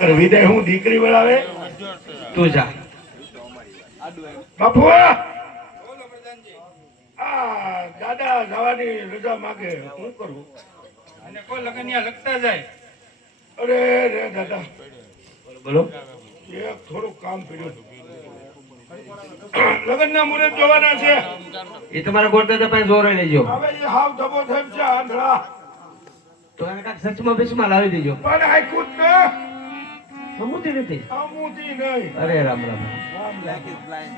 વિદય હું દીકરી વળાવે તું જા બાપુ આ દાદા જવાની રજા માંગે શું કરું અને કોઈ લગનિયા લગતા જાય અરે રે દાદા બોલો એક થોડું કામ પડ્યું લગ્નના મુહૂર્ત જોવાના છે એ તમારા ગોરદાદા પાસે જોરાઈ લેજો હવે એ હાવ ધબો થઈ છે આંધળા તો એને કાંઈક સચમાં બેસમાં લાવી દેજો પણ આખું જ ને અમુતી નથી અમુતી નહીં અરે રામ રામ રામ રામ.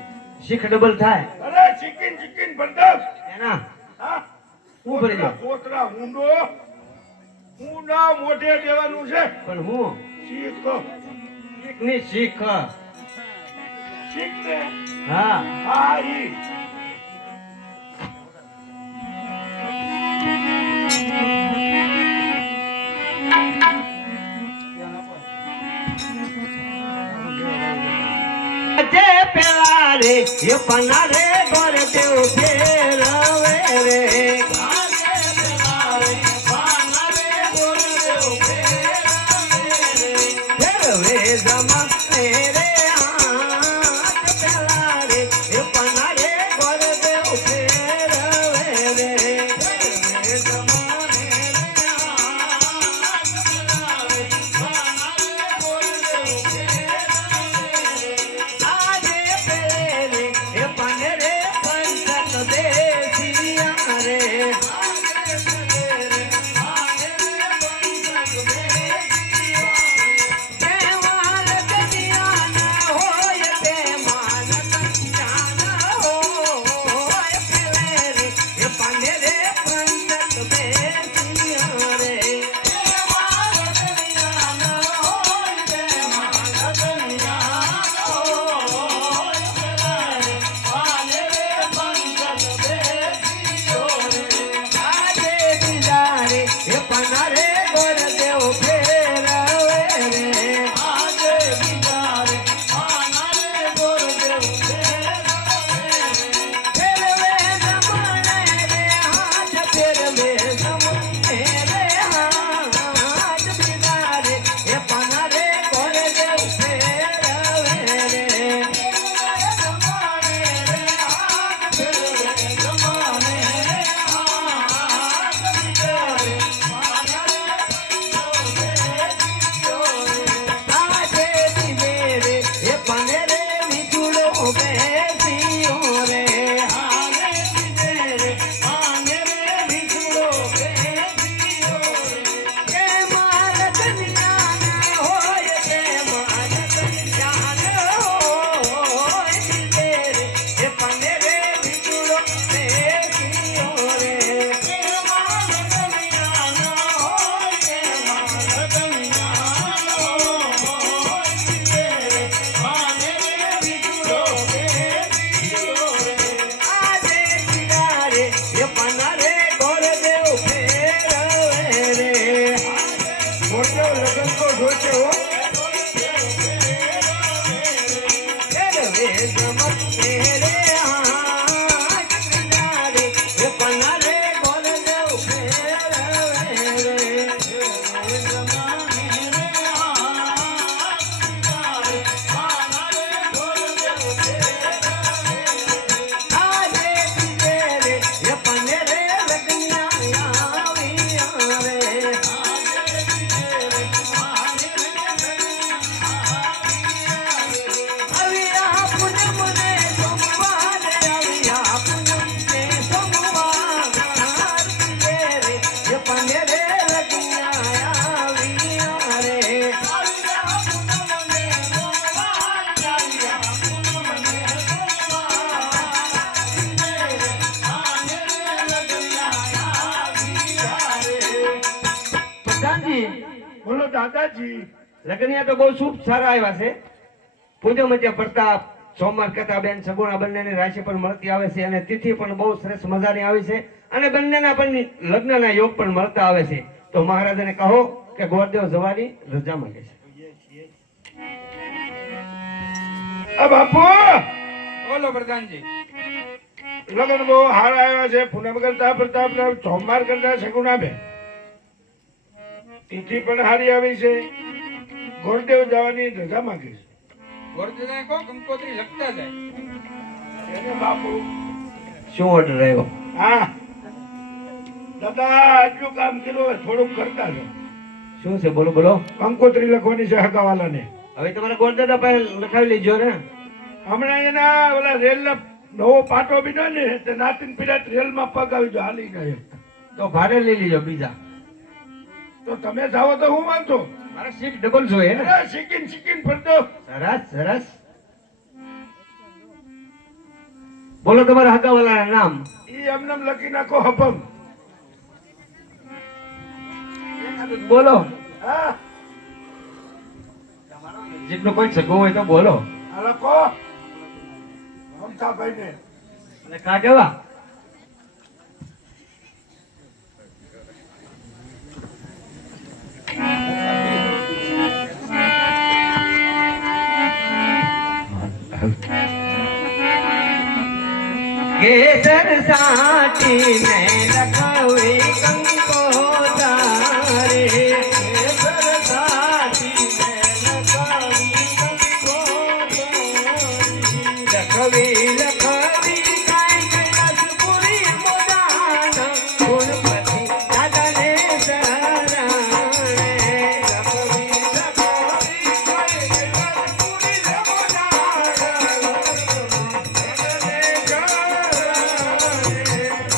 શીખ ડબલ થાય અરે ચિકન ચિકન બંધક એના હા હું ભરી દઉં કોતરા ઊંડા મોઢે દેવાનું છે પણ હું શીખ શીખ ની શીખ શીખ ને હા હા ઈ જે પેલા રે એ પના રે ગોર દેવ ફેરવે રે ફેરવે જમા રે હાથ પેલા રે એ પના રે ગોર દેવ ફેરવે રે ફેરવે જમા બોલો દાદાજી લગનિયા તો બહુ શુભ સારા આવ્યા છે પૂજ્ય મધ્ય પ્રતાપ સોમવાર કથા બેન સગુણા બંનેની રાશિ પણ મળતી આવે છે અને તિથિ પણ બહુ સરસ મજાની આવી છે અને બંનેના પણ લગ્નના યોગ પણ મળતા આવે છે તો મહારાજાને કહો કે ગોરદેવ જવાની રજા માંગે છે આ બાપુ બોલો પ્રધાનજી લગ્ન બહુ હારા આવ્યા છે પૂનમ કરતા પ્રતાપ સોમવાર કરતા સગુણા બેન તિથિ પણ હારી આવી છે ગોરદેવ જવાની રજા માંગી ગોરદાદાએ કહો કંકોત્રી લખતા જાય. છે એને બાપુ શું ઓર્ડર આવ્યો? હા દાદા આટલું કામ કર્યું હોય થોડુંક કરતા જાઓ. શું છે? બોલો બોલો. કંકોત્રી લખવાની છે હગાવાલાને. હવે તમારા ગોરદાદા પાસે લખાવી લેજો ને. હમણાં એના ઓલા રેલના નવો પાટો બીનો ને તે નાતીન પીરાત રેલમાં પગ આવી જો હાલી ગયો. તો ભાડે લઈ લેજો બીજા. તો તમે જાઓ તો હું વાંધો. મારે સીટ ડબલ જોઈએ ને. અરે શીખીને ફરતો. સરસ સરસ. બોલો તમારા હગાવાલાના નામ. ઈ એમને એમ લખી નાખો હપમ. બોલો. હા જેટલો કોઈ સગો હોય તો બોલો. આ લખો મમતાભાઈ ને. અને કા કેવા? કેસર સાટી ને લખાવે કંકોત્રી. કેસર સાટી ને લખાવી કંકોત્રી. લખવી લખવી કાંઈ કૈલાસપુરી મોદાના ગુણપતિ દાદાને શરણે. લખવી લખવી કાંઈ કૈલાસપુરી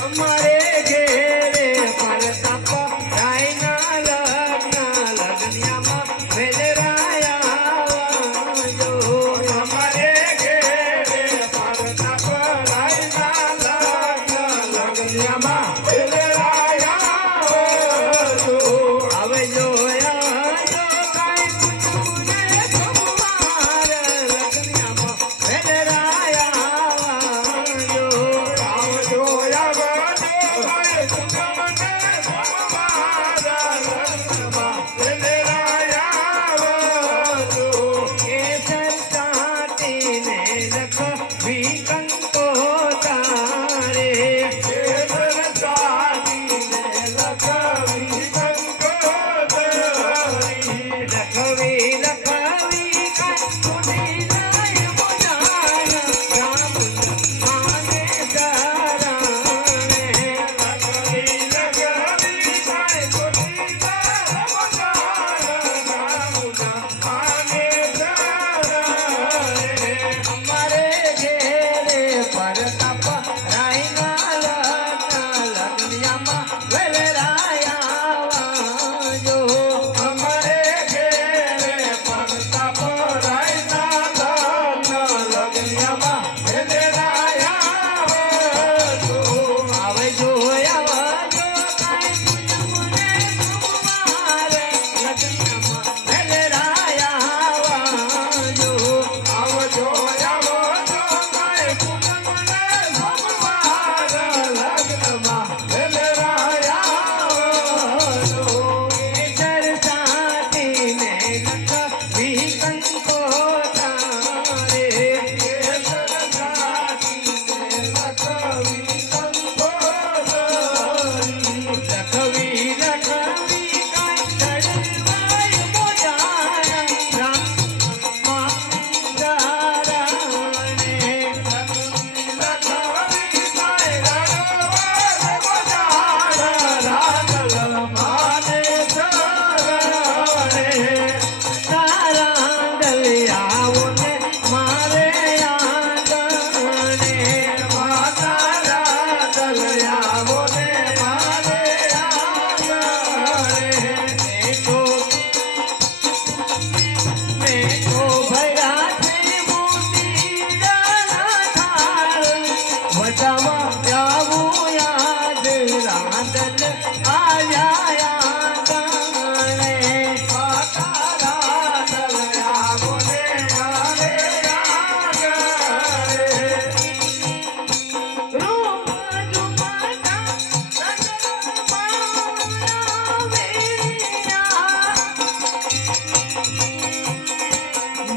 અમારે ઘેરે પરતાપ રાયના લગ્ન લગ્નિયામાં વેલરાયા આવજો. અમારે ઘેરે પરતાપ રાયના લગ્ન લગ્નિયામાં વેલરાયા આવજો. આવજો આવજો કાંઈ પૂછુને તમાર લગ્નિયામાં વેલરાયા આવજો. આવજો કેસર સાટીને લખવી કંકોત્રી. કેસર સાટીને લખવી કંકોત્રી. લખવી લખવી કાંઈ સુની લાય બોલાય રામ માને શરણે. લખવી લખવી કાંઈ સુની લાય બોલાય રામ માને શરણે. અમારે ઘેરે પરતાપ રાયના લગ્ન લગ્નિયામાં વેલરાયા આવજો. અમારે ઘેરે પરતાપ રાયના લગ્ન લગ્નિયામાં વેલરાયા આવજો. આવજો આવજો કાંઈ પૂનમને તમાર લગ્નમાં વેલરાયા આવજો. આવજો આવજો કાંઈ પૂનમને તમાર લગ્નમાં વેલરાયા આવજો. કેસર સાટીને લખવી કંકોત્રી. કેસર સાટીને લખવી કંકોત્રી. લખવી લખવી કાંઈ ચડવાય મોજાના રામ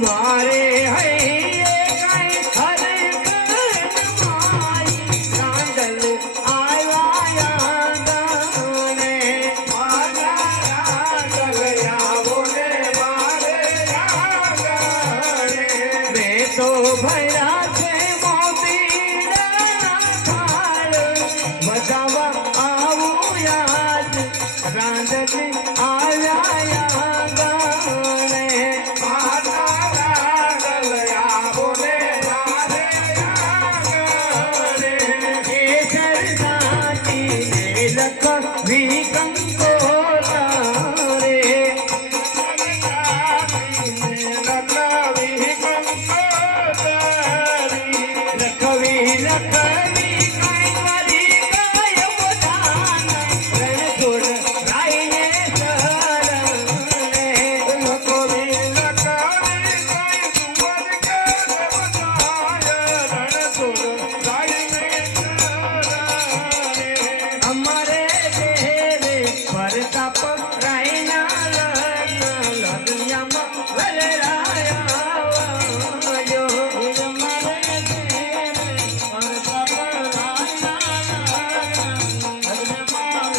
મારે હૈયે કાંઈ ખરેખર મારી રાંડલ આવ્યા આંગણે. મારા રાંડલ આવો ને મારે તો ભર્યા છે મોતીડાના થાળ વધાવા આવું યાદ રાંધતી આવ્યા ગાણે માતા રાગલ આવો ને રાધે આંગણે. કેસર સાટીને લખવી કંકોતારે લખવી લખવી કાંઈ કાય બધાન રણછોડ રાઈને શરણે અમારે દેવે પરતાપ રાયના લગ્ન લગ્નમાં વલરાયા વાજો. અમારે દેવે પરતાપ રાયના લગ્નમાં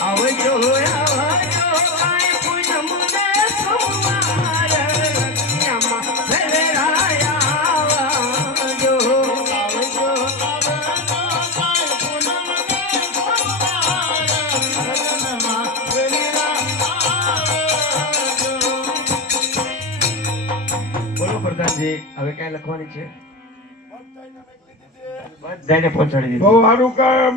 આવજો આવજો કાંઈ પૂનમને સોમવાર લગ્નમાં વલરાયા વાજો. આવજો બોલો પ્રધાનજી, હવે ક્યાં લખવાની છે? બધાને પહોંચાડી દીધું. બહુ સારું કામ.